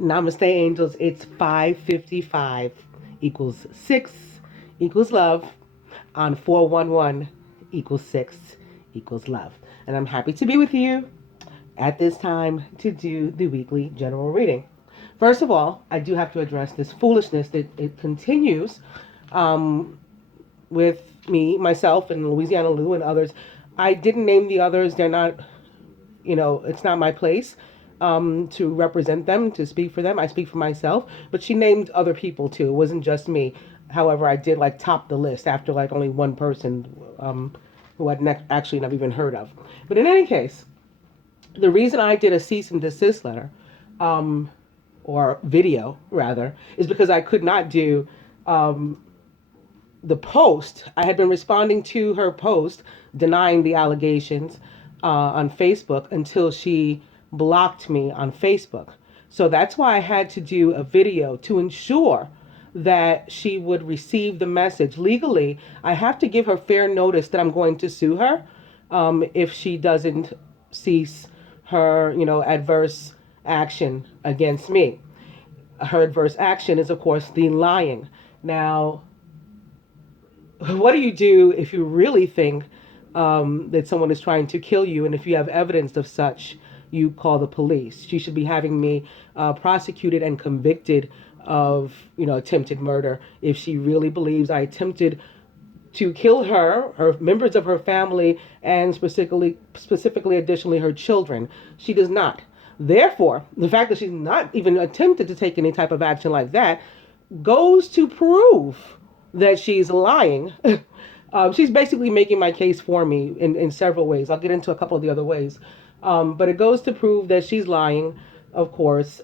Namaste, angels. It's 5:55 equals 6 equals love on 411 equals 6 equals love. And I'm happy to be with you at this time to do the weekly general reading. First of all, I do have to address this foolishness that it continues with me, myself, and Louisiana Lou and others. I didn't name the others. They're not, it's not my place to represent them, to speak for them. I speak for myself. But she named other people too. It wasn't just me. However, I did top the list after only one person who I'd actually never even heard of. But in any case, the reason I did a cease and desist letter, or video rather, is because I could not do the post. I had been responding to her post denying the allegations on Facebook until she blocked me on Facebook. So that's why I had to do a video to ensure that she would receive the message. Legally, I have to give her fair notice that I'm going to sue her if she doesn't cease her, adverse action against me. Her adverse action is, of course, the lying. Now, what do you do if you really think that someone is trying to kill you, and if you have evidence of such, you call the police? She should be having me prosecuted and convicted of, attempted murder if she really believes I attempted to kill her members of her family, and specifically, additionally, her children. She does not. Therefore, the fact that she's not even attempted to take any type of action like that goes to prove that she's lying. She's basically making my case for me in several ways. I'll get into a couple of the other ways. But it goes to prove that she's lying, of course,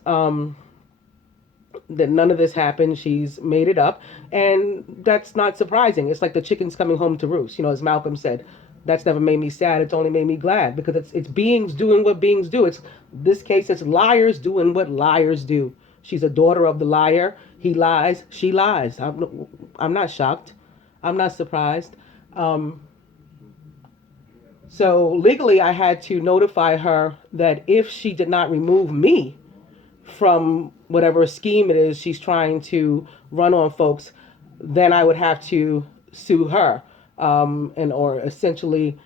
that none of this happened. She's made it up. And that's not surprising. It's like the chickens coming home to roost. As Malcolm said, that's never made me sad. It's only made me glad, because it's beings doing what beings do. It's this case, it's liars doing what liars do. She's a daughter of the liar. He lies. She lies. I'm not shocked. I'm not surprised. So legally, I had to notify her that if she did not remove me from whatever scheme it is she's trying to run on folks, then I would have to sue her or essentially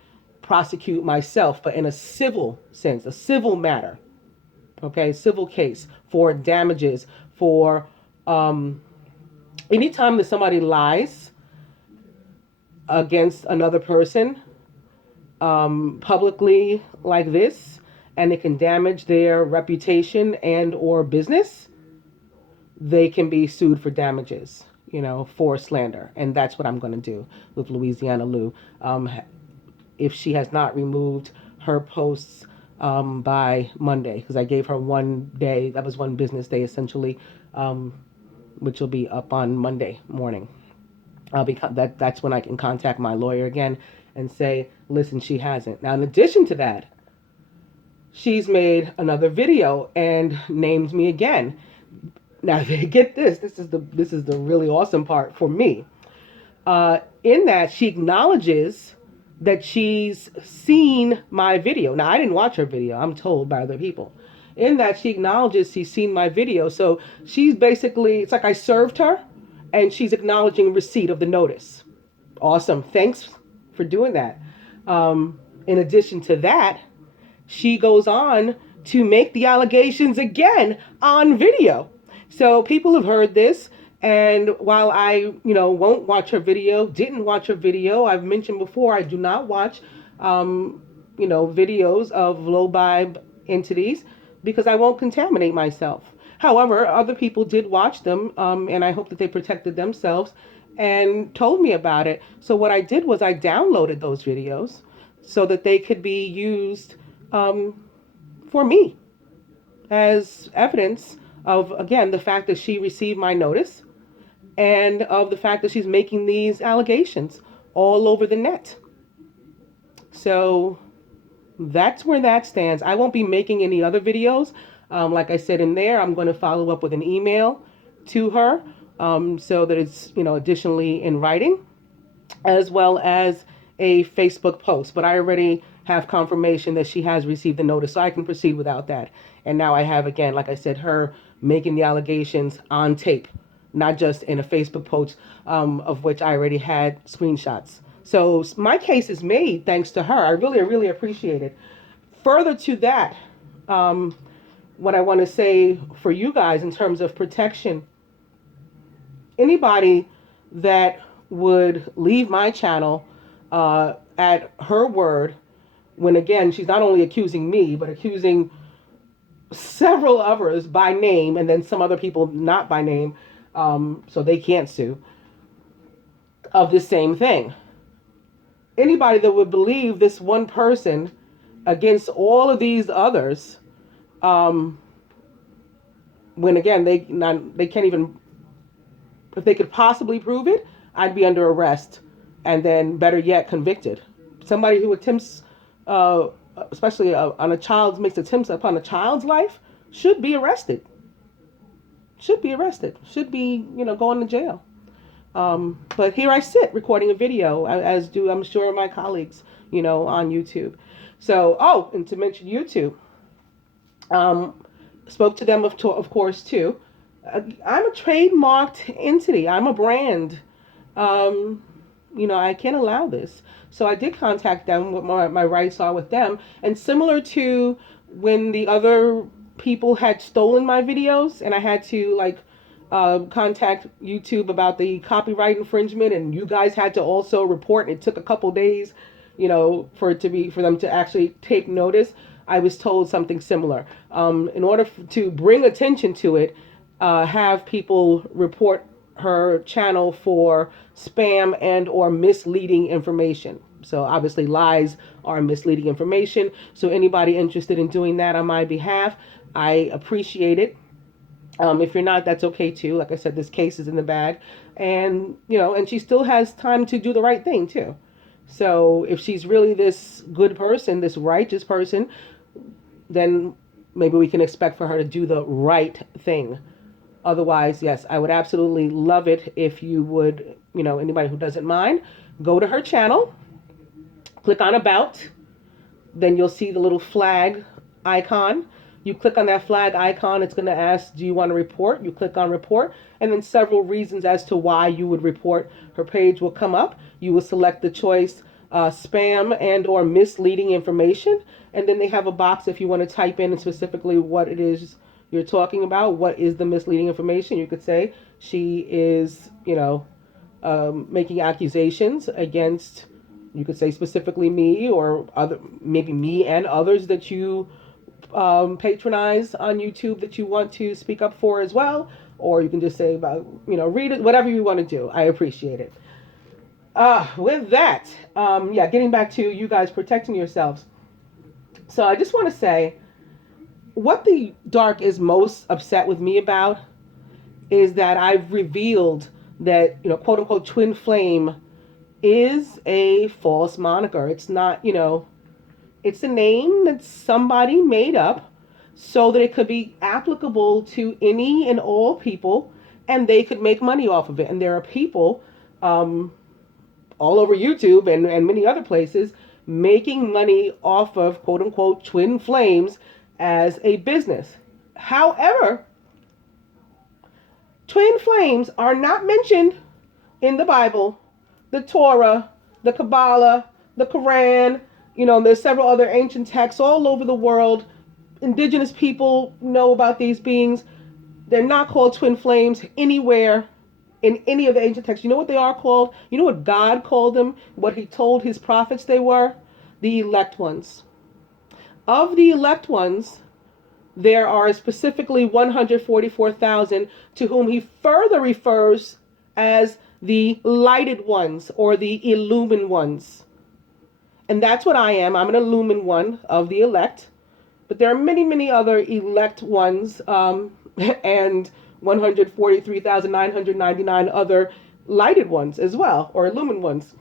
prosecute myself, but in a civil sense, a civil matter. Okay, civil case for damages for anytime that somebody lies against another person publicly like this, and it can damage their reputation and or business, they can be sued for damages, for slander. And that's what I'm going to do with Louisiana Lou. If she has not removed her posts by Monday, because I gave her one day, that was one business day essentially, which will be up on Monday morning. That's when I can contact my lawyer again and say, listen, she hasn't. Now, in addition to that, she's made another video and named me again. Now, get this. This is the really awesome part for me. In that she acknowledges that she's seen my video. Now, I didn't watch her video. I'm told by other people. In that she acknowledges she's seen my video. So she's basically, it's like I served her, and she's acknowledging receipt of the notice. Awesome. Thanks for doing that. In addition to that, she goes on to make the allegations again on video. So people have heard this. And while I, won't watch her video, didn't watch her video, I've mentioned before, I do not watch, videos of low vibe entities, because I won't contaminate myself. However, other people did watch them, and I hope that they protected themselves and told me about it. So what I did was I downloaded those videos so that they could be used for me as evidence of, again, the fact that she received my notice, and of the fact that she's making these allegations all over the net. So that's where that stands. I won't be making any other videos. Like I said in there, I'm going to follow up with an email to her so that it's, additionally in writing, as well as a Facebook post. But I already have confirmation that she has received the notice, so I can proceed without that. And now I have, again, like I said, her making the allegations on tape, not just in a Facebook post, of which I already had screenshots. So my case is made thanks to her. I really appreciate it. Further to that, what I want to say for you guys in terms of protection, anybody that would leave my channel at her word, when again, she's not only accusing me, but accusing several others by name, and then some other people not by name, so they can't sue, of the same thing. Anybody that would believe this one person against all of these others, when again, they can't even, if they could possibly prove it, I'd be under arrest, and then better yet, convicted. Somebody who attempts, especially on a child's, makes attempts upon a child's life, should be arrested. Should be, going to jail. But here I sit recording a video, as do I'm sure my colleagues, on YouTube. So, and to mention YouTube, spoke to them of course too. I'm a trademarked entity. I'm a brand. I can't allow this. So I did contact them. What my rights are with them. And similar to when the other people had stolen my videos, and I had to contact YouTube about the copyright infringement, and you guys had to also report. It took a couple days, for them to actually take notice. I was told something similar. In order to bring attention to it, have people report her channel for spam and or misleading information. So obviously lies are misleading information. So anybody interested in doing that on my behalf, I appreciate it. If you're not, that's okay too. Like I said, this case is in the bag, and and she still has time to do the right thing too. So if she's really this good person, this righteous person, then maybe we can expect for her to do the right thing. Otherwise, yes, I would absolutely love it if you would, anybody who doesn't mind, go to her channel, click on About, then you'll see the little flag icon. You click on that flag icon, it's going to ask, do you want to report? You click on report, and then several reasons as to why you would report. Her page will come up. You will select the choice spam and or misleading information, and then they have a box if you want to type in specifically what it is you're talking about. What is the misleading information? You could say she is, making accusations against, you could say specifically me or maybe me and others that you patronize on YouTube that you want to speak up for as well. Or you can just say about, read it, whatever you want to do. I appreciate it. With that, getting back to you guys protecting yourselves. So I just want to say, what the dark is most upset with me about is that I've revealed that, quote unquote, twin flame is a false moniker. It's not, it's a name that somebody made up so that it could be applicable to any and all people, and they could make money off of it. And there are people all over YouTube and many other places making money off of, quote unquote, twin flames as a business. However, twin flames are not mentioned in the Bible, the Torah, the Kabbalah, the Quran. There's several other ancient texts all over the world. Indigenous people know about these beings. They're not called twin flames anywhere in any of the ancient texts. You know what they are called? You know what God called them? What he told his prophets they were? The elect ones. Of the elect ones, there are specifically 144,000 to whom he further refers as the lighted ones or the illumined ones. And that's what I am. I'm an illumined one of the elect. But there are many, many other elect ones and 143,999 other lighted ones as well, or illumined ones.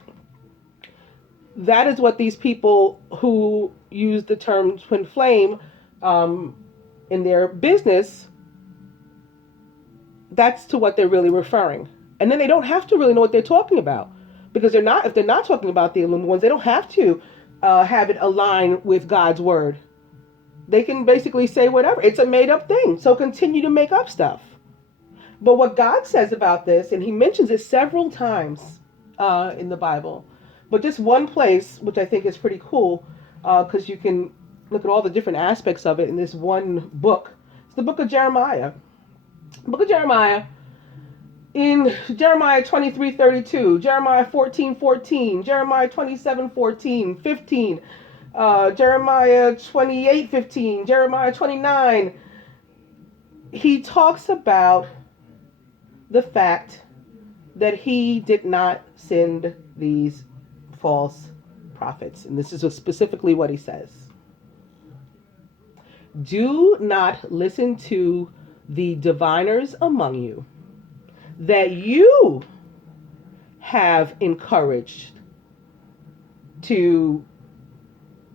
That is what these people who use the term twin flame in their business, that's to what they're really referring. And then they don't have to really know what they're talking about, because if they're not talking about the illumined ones, they don't have to have it align with God's word. They can basically say whatever. It's a made up thing. So continue to make up stuff. But what God says about this, and he mentions it several times in the Bible, but just one place, which I think is pretty cool, because you can look at all the different aspects of it in this one book. It's the book of Jeremiah. The book of Jeremiah, in Jeremiah 23:32, Jeremiah 14:14, Jeremiah 27:14, 15, Jeremiah 28:15, Jeremiah 29, he talks about the fact that he did not send these false prophets. And this is specifically what he says. Do not listen to the diviners among you that you have encouraged to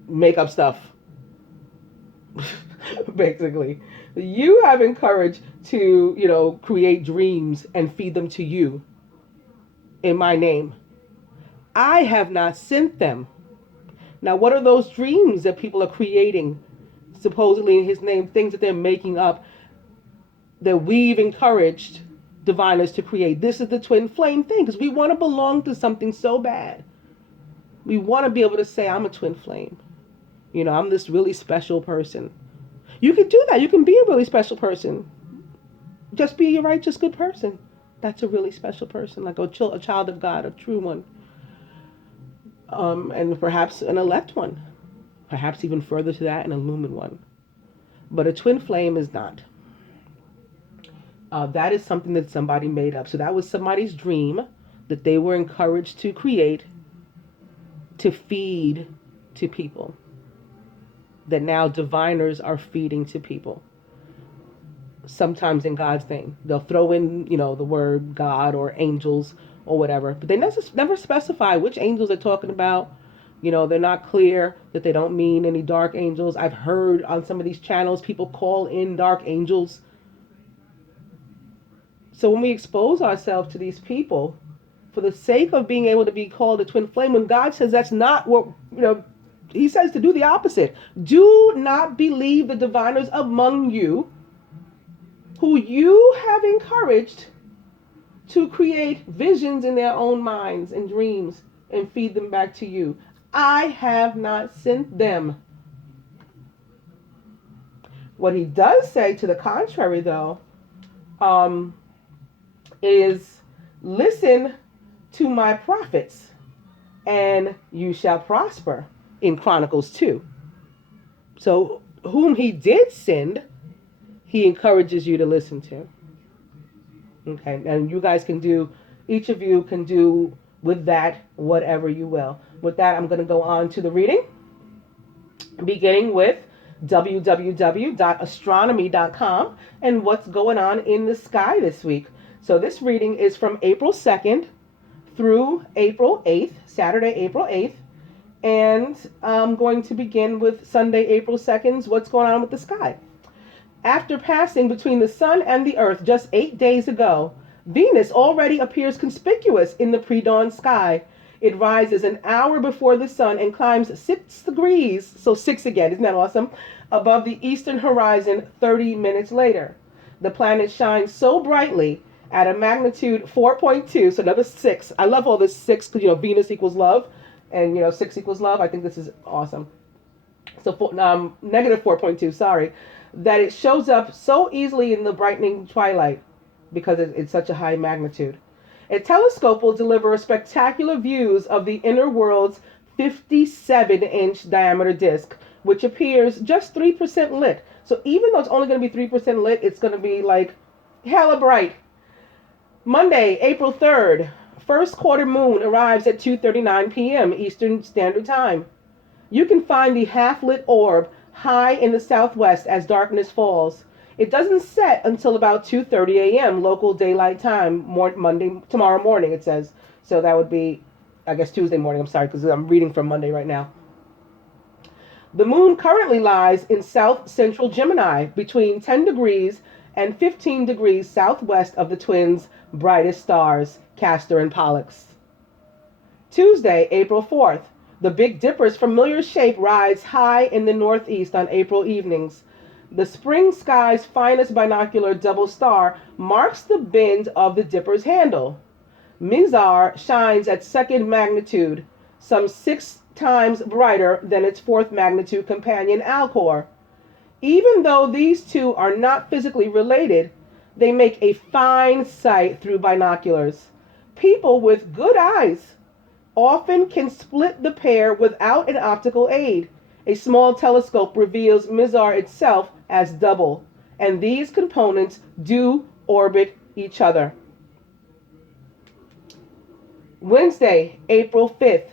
make up stuff. Basically, you have encouraged to, create dreams and feed them to you in my name. I have not sent them. Now, what are those dreams that people are creating, supposedly in his name, things that they're making up that we've encouraged diviners to create? This is the twin flame thing, because we want to belong to something so bad. We want to be able to say, I'm a twin flame. I'm this really special person. You can do that. You can be a really special person. Just be a righteous, good person. That's a really special person, like a child of God, a true one. And perhaps an elect one. Perhaps even further to that, an illumined one. But a twin flame is not. That is something that somebody made up. So that was somebody's dream that they were encouraged to create to feed to people. That now diviners are feeding to people. Sometimes in God's name. They'll throw in, the word God or angels or whatever. But they never specify which angels they're talking about. They're not clear that they don't mean any dark angels. I've heard on some of these channels people call in dark angels. So when we expose ourselves to these people, for the sake of being able to be called a twin flame, when God says that's not what, he says to do the opposite. Do not believe the diviners among you who you have encouraged to create visions in their own minds and dreams and feed them back to you. I have not sent them. What he does say to the contrary, though, is listen to my prophets and you shall prosper, in Chronicles 2. So whom he did send, he encourages you to listen to. Okay, and you guys can do, each of you can do with that whatever you will. With that, I'm going to go on to the reading, beginning with www.astronomy.com and what's going on in the sky this week. So this reading is from April 2nd through April 8th, Saturday, April 8th. And I'm going to begin with Sunday, April 2nd's what's going on with the sky. After passing between the sun and the earth just 8 days ago, Venus already appears conspicuous in the pre-dawn sky. It rises an hour before the sun and climbs 6 degrees, so 6 again, isn't that awesome, above the eastern horizon 30 minutes later. The planet shines so brightly at a magnitude 4.2, so another 6. I love all this 6 because, Venus equals love, and, 6 equals love. I think this is awesome. So negative 4.2, sorry, that it shows up so easily in the brightening twilight because it's such a high magnitude. A telescope will deliver spectacular views of the inner world's 57-inch diameter disk, which appears just 3% lit. So even though it's only going to be 3% lit, it's going to be like hella bright. Monday, April 3rd, first quarter moon arrives at 2:39 p.m. Eastern Standard Time. You can find the half-lit orb high in the southwest as darkness falls. It doesn't set until about 2:30 a.m. local daylight time, tomorrow morning, it says. So that would be, I guess, Tuesday morning. I'm sorry, because I'm reading from Monday right now. The moon currently lies in south central Gemini between 10 degrees and 15 degrees southwest of the twins' brightest stars, Castor and Pollux. Tuesday, April 4th. The Big Dipper's familiar shape rides high in the northeast on April evenings. The spring sky's finest binocular double star marks the bend of the Dipper's handle. Mizar shines at second magnitude, some 6 times brighter than its fourth magnitude companion Alcor. Even though these two are not physically related, they make a fine sight through binoculars. People with good eyes often can split the pair without an optical aid. A small telescope reveals Mizar itself as double, and these components do orbit each other. Wednesday, April 5th.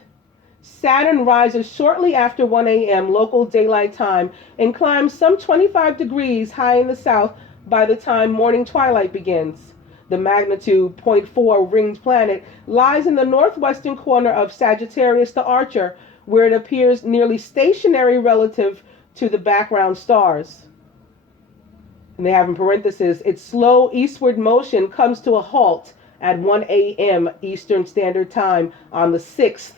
Saturn rises shortly after 1 a.m. local daylight time and climbs some 25 degrees high in the south by the time morning twilight begins. The magnitude 0.4 ringed planet lies in the northwestern corner of Sagittarius to Archer, where it appears nearly stationary relative to the background stars. And they have in parentheses, its slow eastward motion comes to a halt at 1 a.m. Eastern Standard Time on the 6th.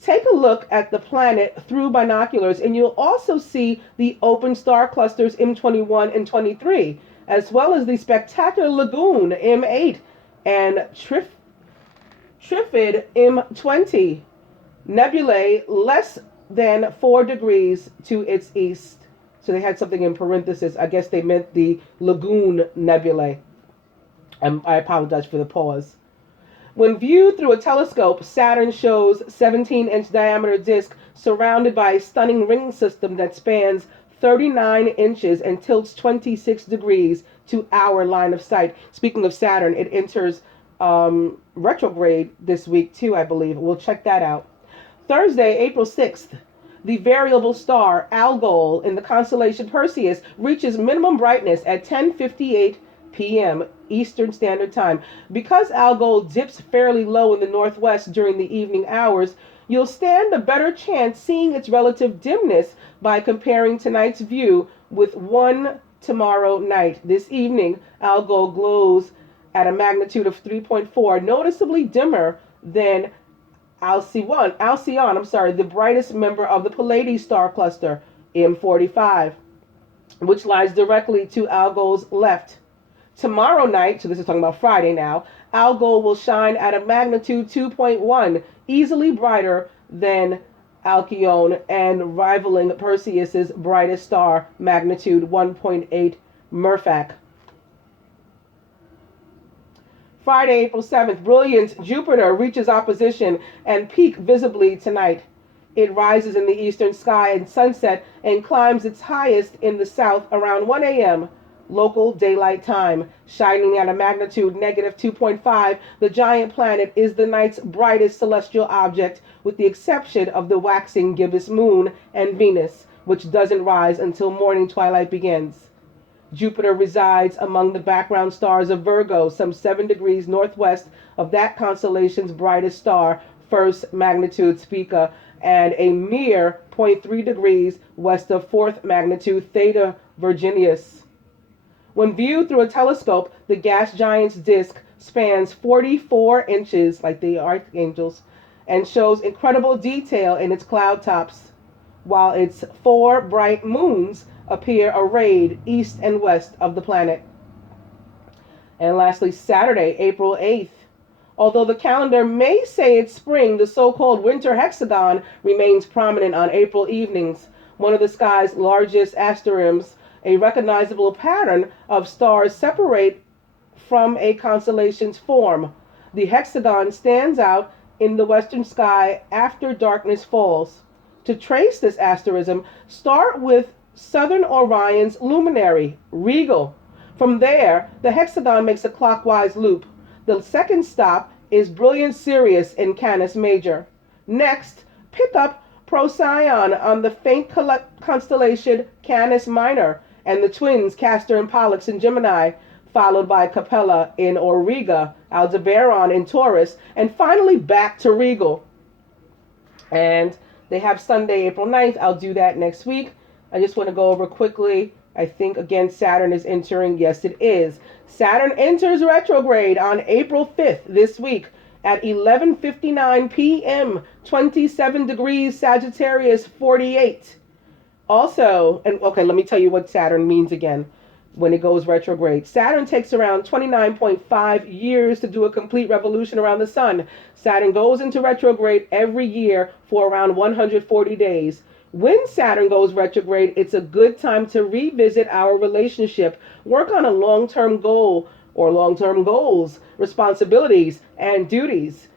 Take a look at the planet through binoculars and you'll also see the open star clusters M21 and 23, as well as the spectacular lagoon M8 and Trifid M20 nebulae less than 4 degrees to its east. So they had something in parentheses. I guess they meant the lagoon nebulae. I apologize for the pause. When viewed through a telescope, Saturn shows 17-inch diameter disk surrounded by a stunning ring system that spans 39 inches and tilts 26 degrees to our line of sight. Speaking of Saturn, it enters retrograde this week too, I believe. We'll check that out. Thursday, April 6th. The variable star Algol in the constellation Perseus reaches minimum brightness at 10:58 p.m. Eastern Standard Time. Because Algol dips fairly low in the northwest during the evening hours, you'll stand a better chance seeing its relative dimness by comparing tonight's view with one tomorrow night. This evening, Algol glows at a magnitude of 3.4, noticeably dimmer than Alcyon, the brightest member of the Pleiades star cluster, M45, which lies directly to Algol's left. Tomorrow night, so this is talking about Friday now, Algol will shine at a magnitude 2.1, easily brighter than Alcyon and rivaling Perseus's brightest star, magnitude 1.8 Murphak. Friday, April 7th, brilliant Jupiter reaches opposition and peak visibly tonight. It rises in the eastern sky at sunset and climbs its highest in the south around 1 a.m. local daylight time. Shining at a magnitude negative 2.5, the giant planet is the night's brightest celestial object, with the exception of the waxing gibbous moon and Venus, which doesn't rise until morning twilight begins. Jupiter resides among the background stars of Virgo, some 7 degrees northwest of that constellation's brightest star, first magnitude Spica, and a mere 0.3 degrees west of fourth magnitude Theta Virginius. When viewed through a telescope, the gas giant's disk spans 44 inches, like the archangels, and shows incredible detail in its cloud tops, while its 4 bright moons appear arrayed east and west of the planet. And lastly, Saturday, April 8th. Although the calendar may say it's spring, the so-called winter hexagon remains prominent on April evenings. One of the sky's largest asterisms, a recognizable pattern of stars separate from a constellation's form. The hexagon stands out in the western sky after darkness falls. To trace this asterism, start with Southern Orion's luminary, Regal. From there, the hexagon makes a clockwise loop. The second stop is brilliant Sirius in Canis Major. Next, pick up Procyon on the faint constellation Canis Minor, and the twins Castor and Pollux in Gemini, followed by Capella in Auriga, Aldebaran in Taurus, and finally back to Regal. And they have Sunday, April 9th. I'll do that next week. I just want to go over quickly. I think, again, Saturn is entering. Yes, it is. Saturn enters retrograde on April 5th this week at 11:59 p.m., 27 degrees Sagittarius 48. Also, and okay, let me tell you what Saturn means again when it goes retrograde. Saturn takes around 29.5 years to do a complete revolution around the sun. Saturn goes into retrograde every year for around 140 days. When Saturn goes retrograde, it's a good time to revisit our relationship, work on a long-term goal or long-term goals, responsibilities, and duties.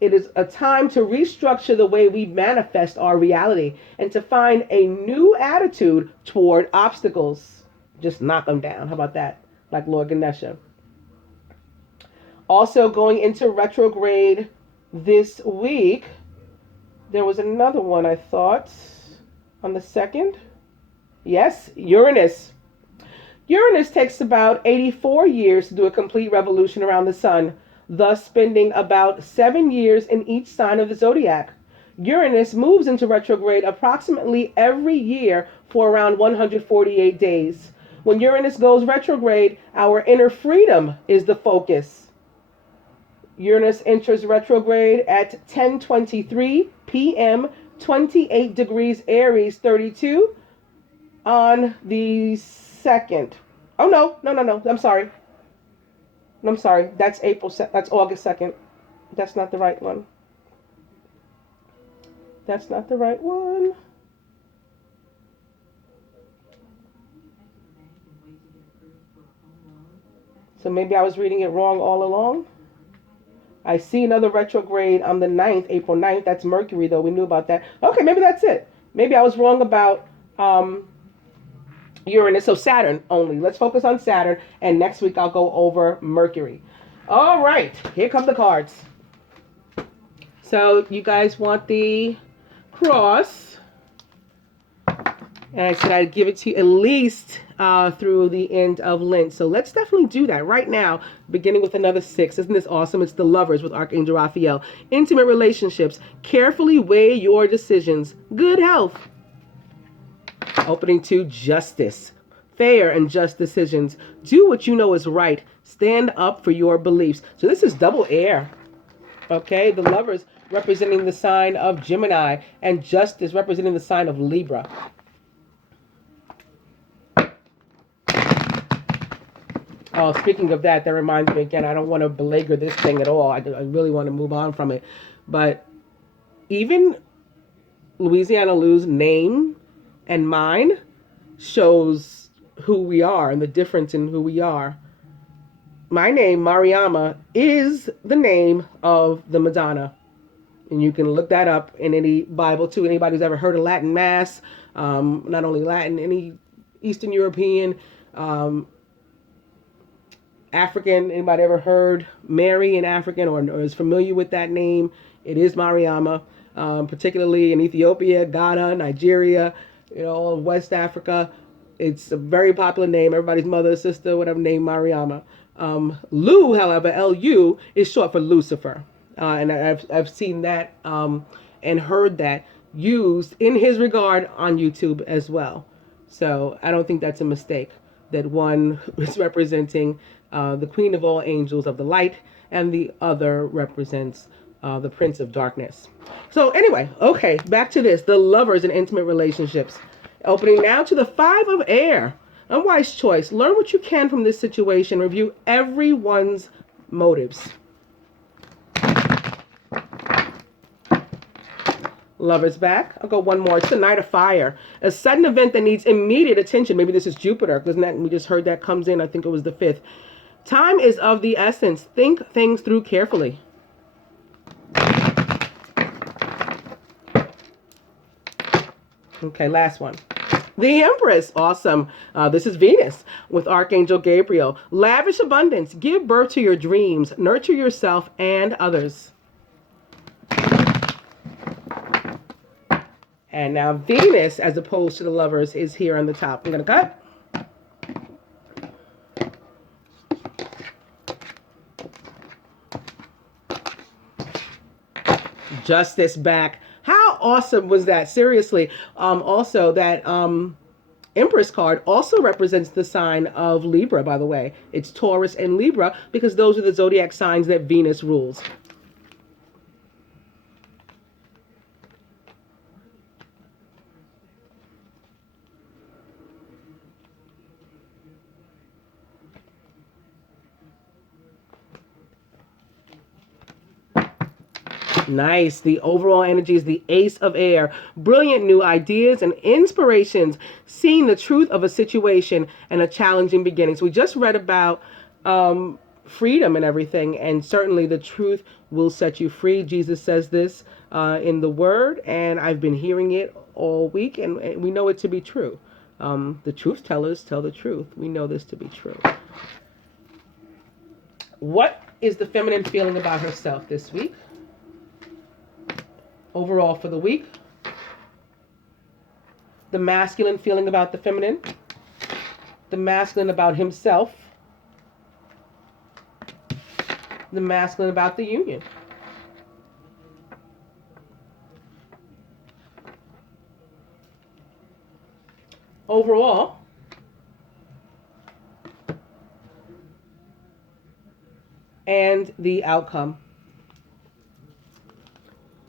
It is a time to restructure the way we manifest our reality and to find a new attitude toward obstacles. Just knock them down. How about that? Like Lord Ganesha. Also going into retrograde this week, there was another one I thought on the 2nd. Yes, Uranus. Uranus takes about 84 years to do a complete revolution around the sun, thus spending about 7 years in each sign of the zodiac. Uranus moves into retrograde approximately every year for around 148 days. When Uranus goes retrograde, our inner freedom is the focus. Uranus enters retrograde at 10:23 p.m., 28 degrees Aries 32 on the 2nd. Oh, no. I'm sorry. That's that's August 2nd. That's not the right one. So maybe I was reading it wrong all along. I see another retrograde on the 9th, April 9th. That's Mercury, though. We knew about that. Okay, maybe that's it. Maybe I was wrong about Uranus. So Saturn only. Let's focus on Saturn. And next week I'll go over Mercury. All right. Here come the cards. So you guys want the cross. And I said I'd give it to you at least through the end of Lent. So let's definitely do that right now, beginning with another 6. Isn't this awesome? It's the Lovers with Archangel Raphael. Intimate relationships. Carefully weigh your decisions. Good health. Opening 2, Justice. Fair and just decisions. Do what you know is right. Stand up for your beliefs. So this is double air. Okay, the Lovers representing the sign of Gemini and Justice representing the sign of Libra. Oh, speaking of that, that reminds me again, I don't want to belabor this thing at all. I really want to move on from it. But even Louisiana Lou's name and mine shows who we are and the difference in who we are. My name, Mariama, is the name of the Madonna. And you can look that up in any Bible, too. Anybody who's ever heard of Latin Mass, not only Latin, any Eastern European, African, anybody ever heard Mary in African or is familiar with that name? It is Mariama, particularly in Ethiopia, Ghana, Nigeria, all of West Africa. It's a very popular name. Everybody's mother, sister, whatever, name Mariama. Lu, however, Lu, is short for Lucifer. And I've seen that and heard that used in his regard on YouTube as well. So I don't think that's a mistake that one is representing the Queen of all angels of the light and the other represents the Prince of Darkness. So anyway, okay, back to this. The Lovers in intimate relationships. Opening now to the 5 of air. Unwise choice. Learn what you can from this situation. Review everyone's motives. Lovers back. I'll go one more. It's the Knight of Fire. A sudden event that needs immediate attention. Maybe this is Jupiter. Isn't that, we just heard that comes in. I think it was the 5th. Time is of the essence. Think things through carefully. Okay, last one. The Empress. Awesome. This is Venus with Archangel Gabriel. Lavish abundance. Give birth to your dreams. Nurture yourself and others. And now Venus, as opposed to the Lovers, is here on the top. I'm going to cut. Justice back. How awesome was that? Seriously. Also, that Empress card also represents the sign of Libra, by the way. It's Taurus and Libra because those are the zodiac signs that Venus rules. Nice. The overall energy is the Ace of Air. Brilliant new ideas and inspirations. Seeing the truth of a situation and a challenging beginning. So we just read about freedom and everything, and certainly the truth will set you free. Jesus says this in the Word, and I've been hearing it all week, and we know it to be true. The truth tellers tell the truth. We know this to be true. What is the feminine feeling about herself this week? Overall for the week. The masculine feeling about the feminine. The masculine about himself. The masculine about the union. Overall, and the outcome.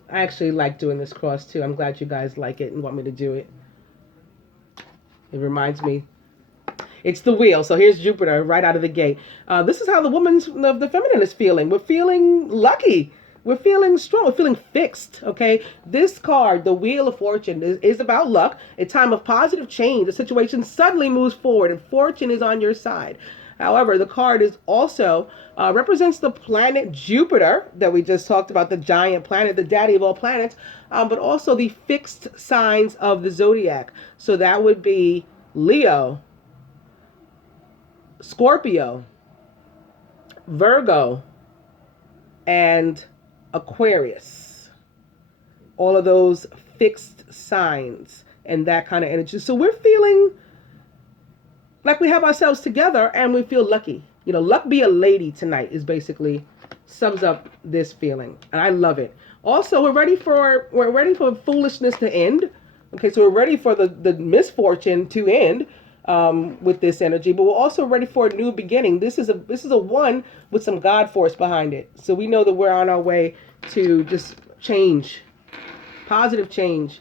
I actually like doing this cross too. I'm glad you guys like it and want me to do it. It reminds me. It's the wheel. So here's Jupiter right out of the gate. This is how the woman of the feminine is feeling. We're feeling lucky. We're feeling strong. We're feeling fixed. Okay. This card, the Wheel of Fortune, is about luck. A time of positive change. The situation suddenly moves forward and fortune is on your side. However, the card is also represents the planet Jupiter that we just talked about, the giant planet, the daddy of all planets, but also the fixed signs of the zodiac. So that would be Leo, Scorpio, Virgo, and Aquarius. All of those fixed signs and that kind of energy. So we're feeling like we have ourselves together and we feel lucky. You know, luck be a lady tonight is basically sums up this feeling. And I love it. Also, we're ready for foolishness to end. Okay, so we're ready for the misfortune to end with this energy, but we're also ready for a new beginning. This is a one with some God force behind it. So we know that we're on our way to just change, positive change.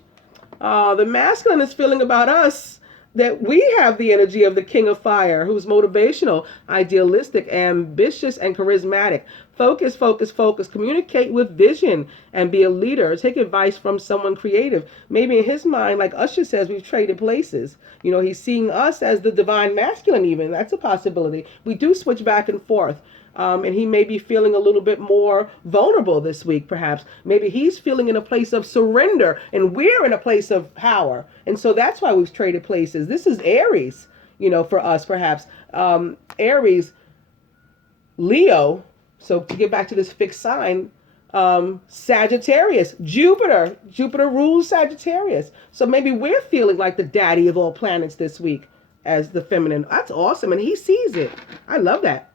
The masculine is feeling about us that we have the energy of the King of Fire, who's motivational, idealistic, ambitious, and charismatic. Focus, focus, focus. Communicate with vision and be a leader. Take advice from someone creative. Maybe in his mind, like Usher says, we've traded places. You know, he's seeing us as the divine masculine even. That's a possibility. We do switch back and forth. And he may be feeling a little bit more vulnerable this week, perhaps. Maybe he's feeling in a place of surrender, and we're in a place of power. And so that's why we've traded places. This is Aries, you know, for us, perhaps. Aries, Leo. So to get back to this fixed sign, Sagittarius, Jupiter. Jupiter rules Sagittarius. So maybe we're feeling like the daddy of all planets this week as the feminine. That's awesome. And he sees it. I love that.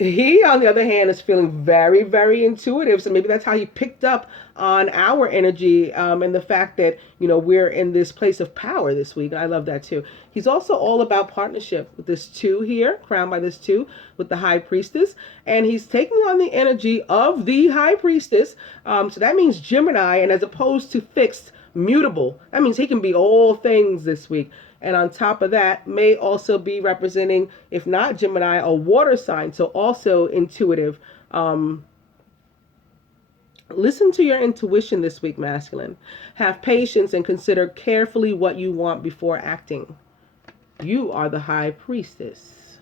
He, on the other hand, is feeling very, very intuitive. So maybe that's how he picked up on our energy and the fact that, you know, we're in this place of power this week. I love that too. He's also all about partnership with this 2 here, crowned by this 2 with the High Priestess. And he's taking on the energy of the High Priestess. So that means Gemini, and as opposed to fixed, mutable. That means he can be all things this week. And on top of that, may also be representing, if not Gemini, a water sign. So also intuitive. Listen to your intuition this week, masculine. Have patience and consider carefully what you want before acting. You are the High Priestess.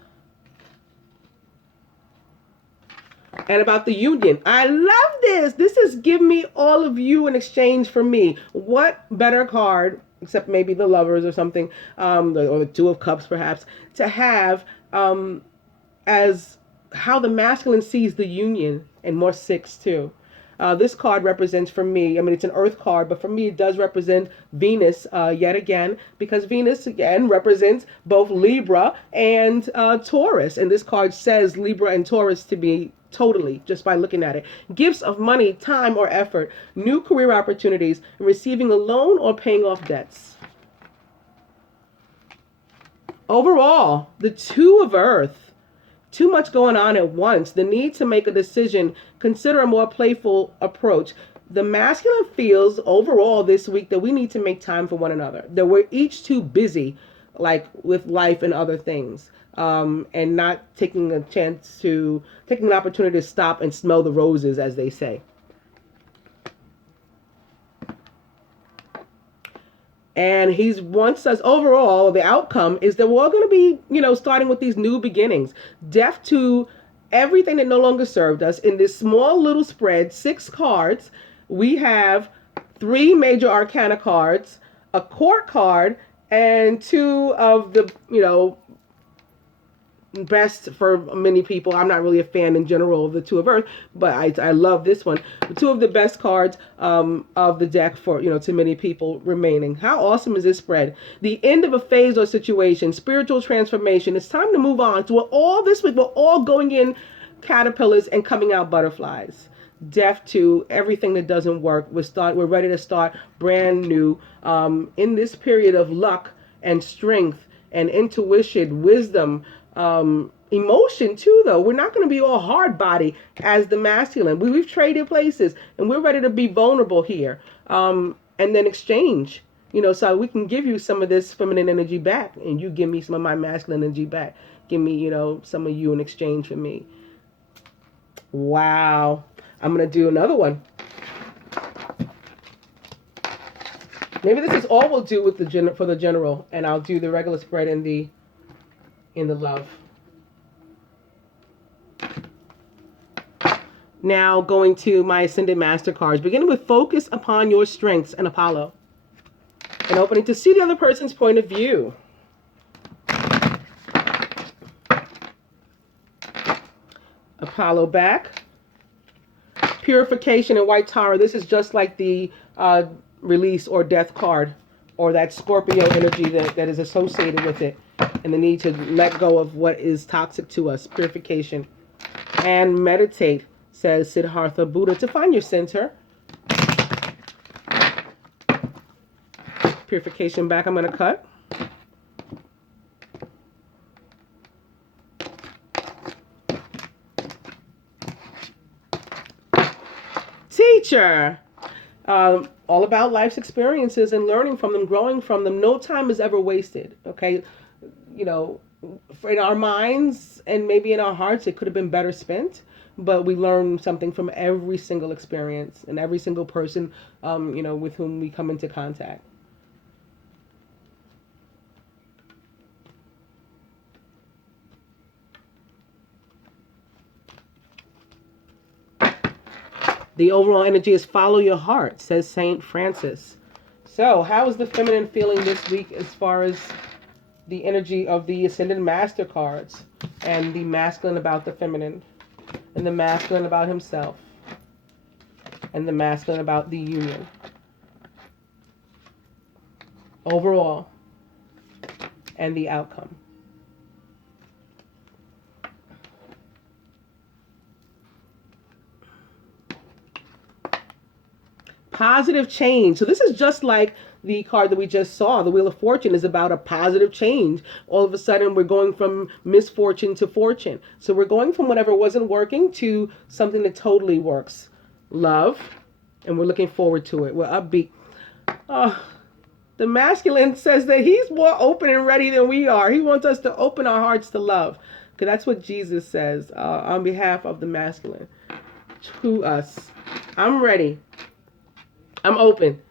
And about the union, I love this. This is give me all of you in exchange for me. What better card, except maybe the Lovers or something, or the 2 of Cups perhaps, to have as how the masculine sees the union, and more 6 too. This card represents for me, I mean, it's an earth card, but for me it does represent Venus yet again, because Venus again represents both Libra and Taurus. And this card says Libra and Taurus to be totally, just by looking at it. Gifts of money, time, or effort, new career opportunities, receiving a loan or paying off debts. Overall, the 2 of Earth, too much going on at once, the need to make a decision, consider a more playful approach. The masculine feels overall this week that we need to make time for one another, that we're each too busy, like with life and other things. and not taking taking an opportunity to stop and smell the roses, as they say. And he wants us, overall, the outcome is that we're all going to be, starting with these new beginnings, deaf to everything that no longer served us. In this small little spread, 6 cards, we have 3 major arcana cards, a court card, and 2 of the, best for many people. I'm not really a fan in general of the 2 of Earth, but I love this one. The 2 of the best cards of the deck for, to many people remaining. How awesome is this spread? The end of a phase or situation, spiritual transformation. It's time to move on. So all this week, we're all going in caterpillars and coming out butterflies. Deaf to everything that doesn't work. We're ready to start brand new in this period of luck and strength and intuition, wisdom, emotion too, though. We're not going to be all hard body as the masculine. We've traded places and we're ready to be vulnerable here, and then exchange, so we can give you some of this feminine energy back and you give me some of my masculine energy back. Give me, some of you in exchange for me. Wow. I'm going to do another one. Maybe this is all we'll do with for the general, and I'll do the regular spread in the love. Now going to my Ascended Master cards, beginning with focus upon your strengths and Apollo, and opening to see the other person's point of view. Apollo back. Purification and white Torah. This is just like the release or death card, or that Scorpio energy that is associated with it, and the need to let go of what is toxic to us. Purification. And meditate, says Siddhartha Buddha, to find your center. Purification back, I'm going to cut. Teacher. All about life's experiences and learning from them, growing from them. No time is ever wasted, okay? In our minds and maybe in our hearts, it could have been better spent, but we learn something from every single experience and every single person, with whom we come into contact. The overall energy is follow your heart, says Saint Francis. So how is the feminine feeling this week as far as the energy of the Ascended Master cards, and the masculine about the feminine, and the masculine about himself, and the masculine about the union? Overall, and the outcome. Positive change. So this is just like the card that we just saw. The Wheel of Fortune is about a positive change. All of a sudden, we're going from misfortune to fortune. So we're going from whatever wasn't working to something that totally works. Love. And we're looking forward to it. We're upbeat. The masculine says that he's more open and ready than we are. He wants us to open our hearts to love. Because that's what Jesus says on behalf of the masculine to us. I'm ready. I'm open.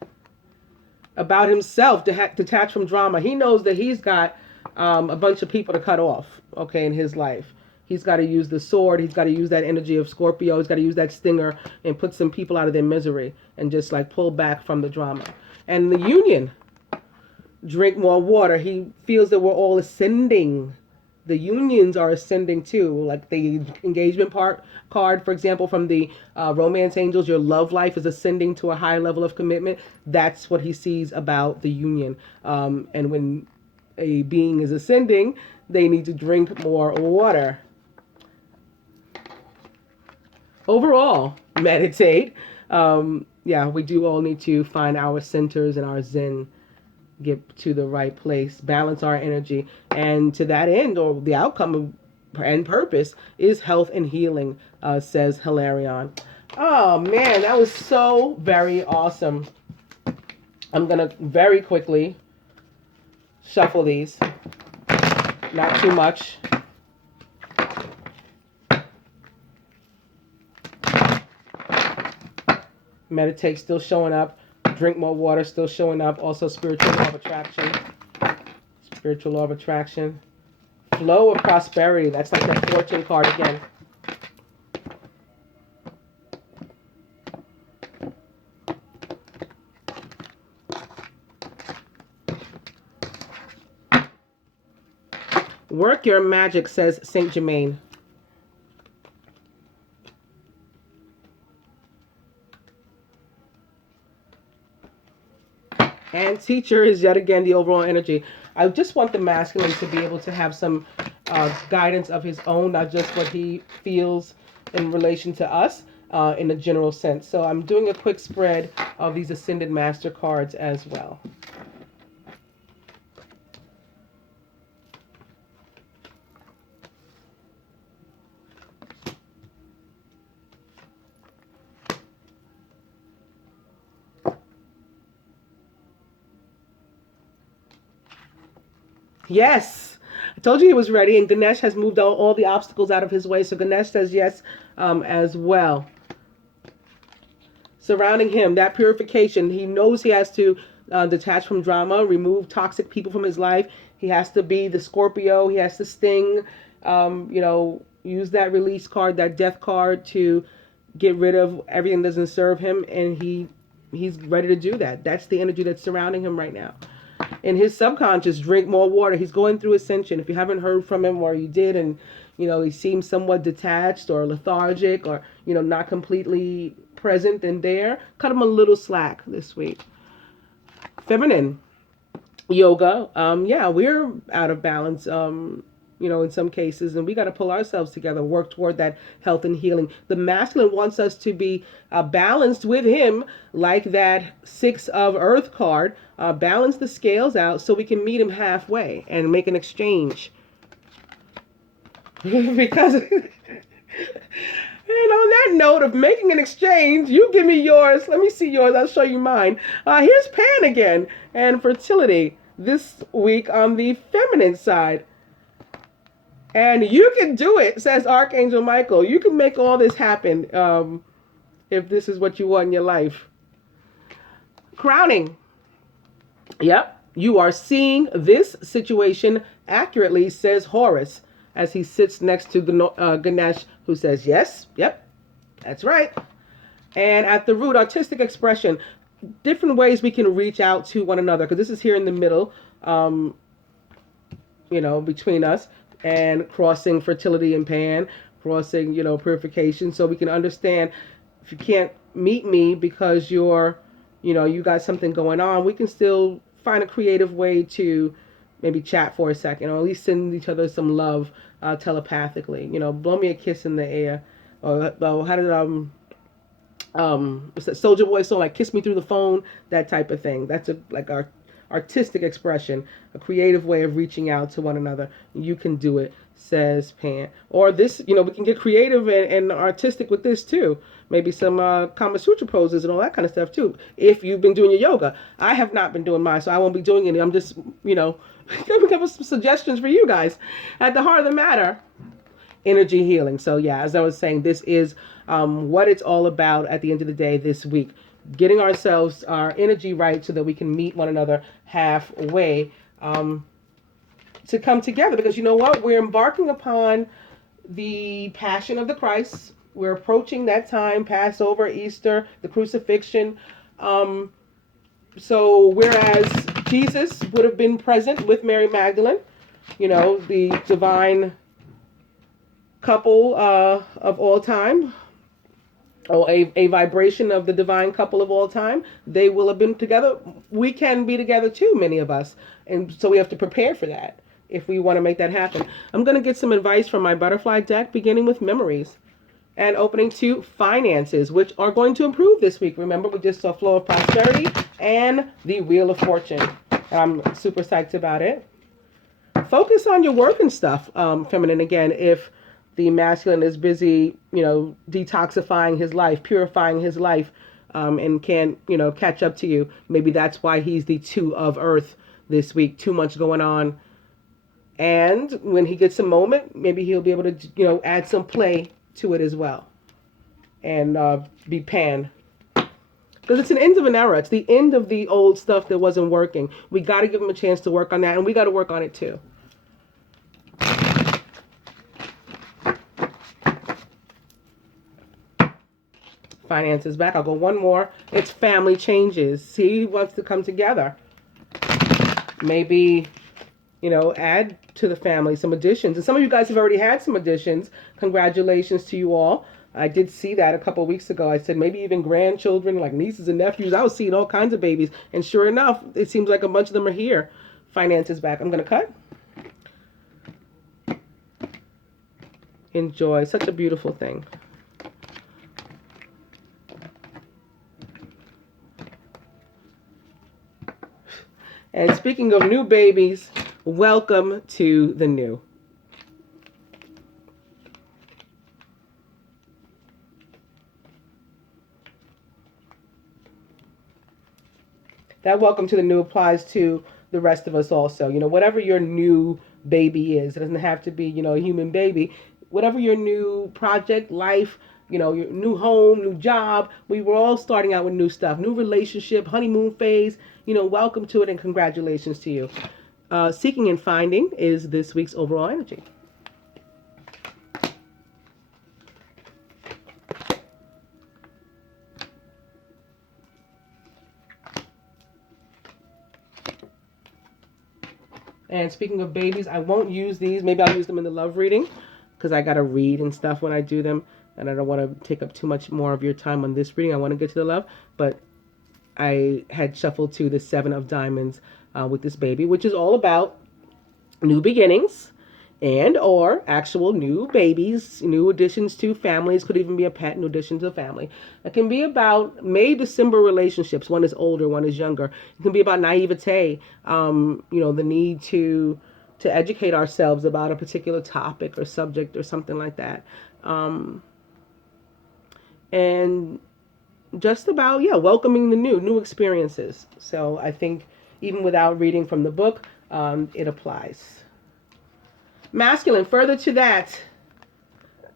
About himself, detached from drama. He knows that he's got a bunch of people to cut off, okay, in his life. He's got to use the sword. He's got to use that energy of Scorpio. He's got to use that stinger and put some people out of their misery and just like pull back from the drama. And the union, drink more water. He feels that we're all ascending. The unions are ascending too, like the engagement card, for example, from the romance angels. Your love life is ascending to a high level of commitment. That's what he sees about the union. And when a being is ascending, they need to drink more water. Overall, meditate. We do all need to find our centers and our zen, get to the right place, balance our energy, and to that end, or the outcome and purpose, is health and healing, says Hilarion. Oh man, that was so very awesome. I'm gonna very quickly shuffle these, not too much. Meditate, still showing up. Drink more water, still showing up. Also, spiritual law of attraction. Spiritual law of attraction. Flow of prosperity. That's like the fortune card again. Work your magic, says Saint Germain. And teacher is yet again the overall energy. I just want the masculine to be able to have some guidance of his own, not just what he feels in relation to us in a general sense. So I'm doing a quick spread of these Ascended Master cards as well. Yes, I told you he was ready, and Ganesh has moved all the obstacles out of his way. So Ganesh says yes as well. Surrounding him, that purification, he knows he has to detach from drama, remove toxic people from his life. He has to be the Scorpio. He has to sting, use that release card, that death card to get rid of everything that doesn't serve him, and he's ready to do that. That's the energy that's surrounding him right now. In his subconscious, drink more water. He's going through ascension. If you haven't heard from him, or you did, and he seems somewhat detached or lethargic, or not completely present and there, cut him a little slack this week. Feminine yoga, yeah, we're out of balance, in some cases, and we got to pull ourselves together, work toward that health and healing. The masculine wants us to be balanced with him, like that Six of Earth card. Balance the scales out so we can meet him halfway and make an exchange. Because and on that note of making an exchange, you give me yours. Let me see yours. I'll show you mine. Here's Pan again. And fertility this week on the feminine side. And you can do it, says Archangel Michael. You can make all this happen if this is what you want in your life. Crowning. Yep. You are seeing this situation accurately, says Horus, as he sits next to Ganesh, who says, yes, yep, that's right. And at the root, artistic expression, different ways we can reach out to one another, because this is here in the middle, between us, and crossing fertility and Pan, crossing, purification, so we can understand if you can't meet me because you got something going on, we can still find a creative way to maybe chat for a second, or at least send each other some love telepathically. Blow me a kiss in the air, or how did what's that Soldier Boy song, like kiss me through the phone, that type of thing. That's our artistic expression, a creative way of reaching out to one another. You can do it, says Pan. Or this, we can get creative and artistic with this too. Maybe some Kama Sutra poses and all that kind of stuff too. If you've been doing your yoga, I have not been doing mine, so I won't be doing any. I'm just, giving up some suggestions for you guys. At the heart of the matter, energy healing. So yeah, as I was saying, this is what it's all about at the end of the day this week. Getting our energy right so that we can meet one another halfway to come together. Because you know what? We're embarking upon the Passion of the Christ. We're approaching that time, Passover, Easter, the crucifixion. So whereas Jesus would have been present with Mary Magdalene, the divine couple of all time, or a vibration of the divine couple of all time, they will have been together. We can be together too, many of us. And so we have to prepare for that if we want to make that happen. I'm going to get some advice from my butterfly deck, beginning with memories and opening to finances, which are going to improve this week. Remember, we just saw flow of prosperity and the wheel of fortune. I'm super psyched about it. Focus on your work and stuff, feminine, again, if the masculine is busy, detoxifying his life, purifying his life, and can't, catch up to you. Maybe that's why he's the Two of Earth this week. Too much going on. And when he gets a moment, maybe he'll be able to, add some play to it as well. And be Pan. Because it's an end of an era. It's the end of the old stuff that wasn't working. We got to give them a chance to work on that, and we got to work on it too. Finances back. I'll go one more. It's family changes. See, he wants to come together. Maybe, add to the family some additions. And some of you guys have already had some additions. Congratulations to you all. I did see that a couple of weeks ago. I said maybe even grandchildren, like nieces and nephews. I was seeing all kinds of babies. And sure enough, it seems like a bunch of them are here. Finances back. I'm going to cut. Enjoy. Such a beautiful thing. And speaking of new babies, welcome to the new. That welcome to the new applies to the rest of us also. Whatever your new baby is, it doesn't have to be, a human baby. Whatever your new project, life, your new home, new job, we were all starting out with new stuff, new relationship, honeymoon phase, welcome to it and congratulations to you. Seeking and finding is this week's overall energy. And speaking of babies, I won't use these. Maybe I'll use them in the love reading because I got to read and stuff when I do them. And I don't want to take up too much more of your time on this reading. I want to get to the love. But I had shuffled to the 7 of Diamonds with this baby, which is all about new beginnings and or actual new babies, new additions to families. Could even be a pet, new addition to a family. It can be about May December relationships. One is older, one is younger. It can be about naivete, the need to educate ourselves about a particular topic or subject or something like that. And just about, welcoming the new experiences. So I think even without reading from the book, it applies. Masculine, further to that,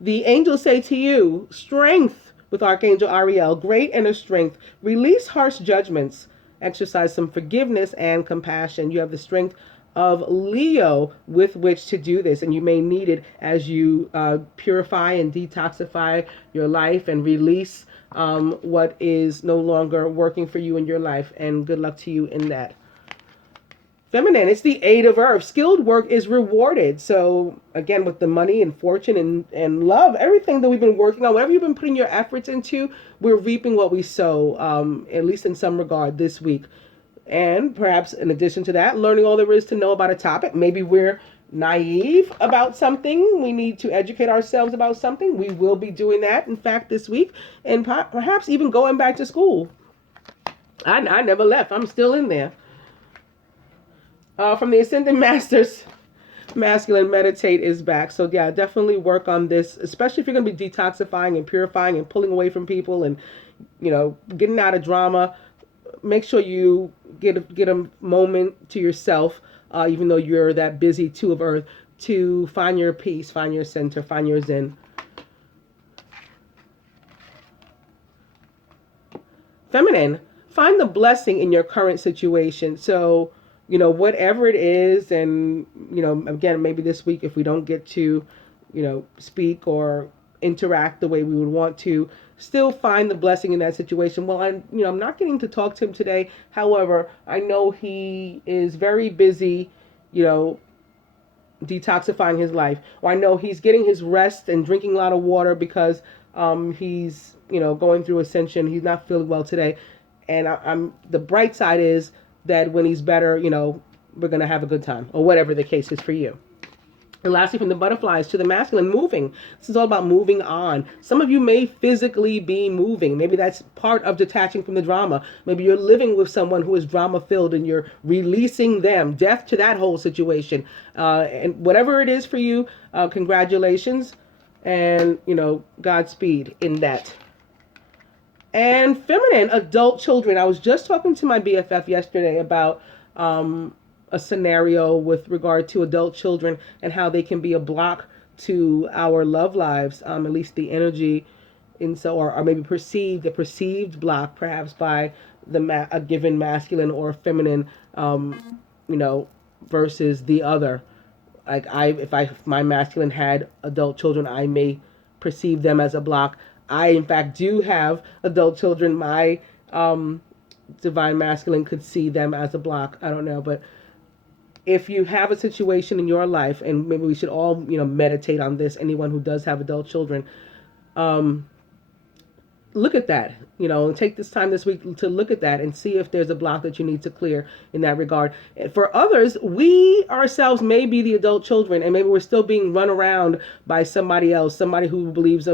the angels say to you, strength with Archangel Ariel, great inner strength, release harsh judgments, exercise some forgiveness and compassion. You have the strength of Leo with which to do this, and you may need it as you purify and detoxify your life and release what is no longer working for you in your life, and good luck to you in that. Feminine, it's the 8 of Earth. Skilled work is rewarded. So again, with the money and fortune and love, everything that we've been working on, whatever you've been putting your efforts into, we're reaping what we sow, at least in some regard this week. And perhaps in addition to that, learning all there is to know about a topic. Maybe we're naive about something. We need to educate ourselves about something. We will be doing that, in fact, this week. And perhaps even going back to school. I never left. I'm still in there. From the Ascended Masters, Masculine, meditate is back. So yeah, definitely work on this, especially if you're going to be detoxifying and purifying and pulling away from people and, getting out of drama. Make sure you get a moment to yourself, even though you're that busy 2 of Earth, to find your peace, find your center, find your zen. Feminine, find the blessing in your current situation. So, whatever it is, and, again, maybe this week, if we don't get to, speak or interact the way we would want to, still find the blessing in that situation. Well, I'm not getting to talk to him today. However, I know he is very busy, detoxifying his life. Or I know he's getting his rest and drinking a lot of water because he's, going through ascension. He's not feeling well today. And I'm the bright side is that when he's better, we're going to have a good time, or whatever the case is for you. And lastly, from the butterflies to the masculine, moving. This is all about moving on. Some of you may physically be moving. Maybe that's part of detaching from the drama. Maybe you're living with someone who is drama filled and you're releasing them. Death to that whole situation. And whatever it is for you, congratulations and, Godspeed in that. And feminine, adult children. I was just talking to my BFF yesterday about a scenario with regard to adult children and how they can be a block to our love lives, at least the energy in so, or maybe perceived, the perceived block perhaps by a given masculine or feminine, you know, versus the other. Like if my masculine had adult children, I may perceive them as a block. I in fact do have adult children. My divine masculine could see them as a block. I don't know, but if you have a situation in your life, and maybe we should all, you know, meditate on this, anyone who does have adult children, look at that, you know, take this time this week to look at that and see if there's a block that you need to clear in that regard. And for others, we ourselves may be the adult children, and maybe we're still being run around by somebody else, somebody who believes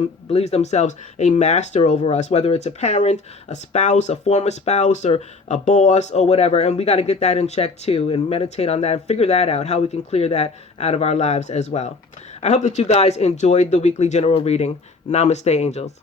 themselves a master over us, whether it's a parent, a spouse, a former spouse, or a boss, or whatever. And we got to get that in check too, and meditate on that and figure that out, how we can clear that out of our lives as well. I hope that you guys enjoyed the weekly general reading. Namaste, angels.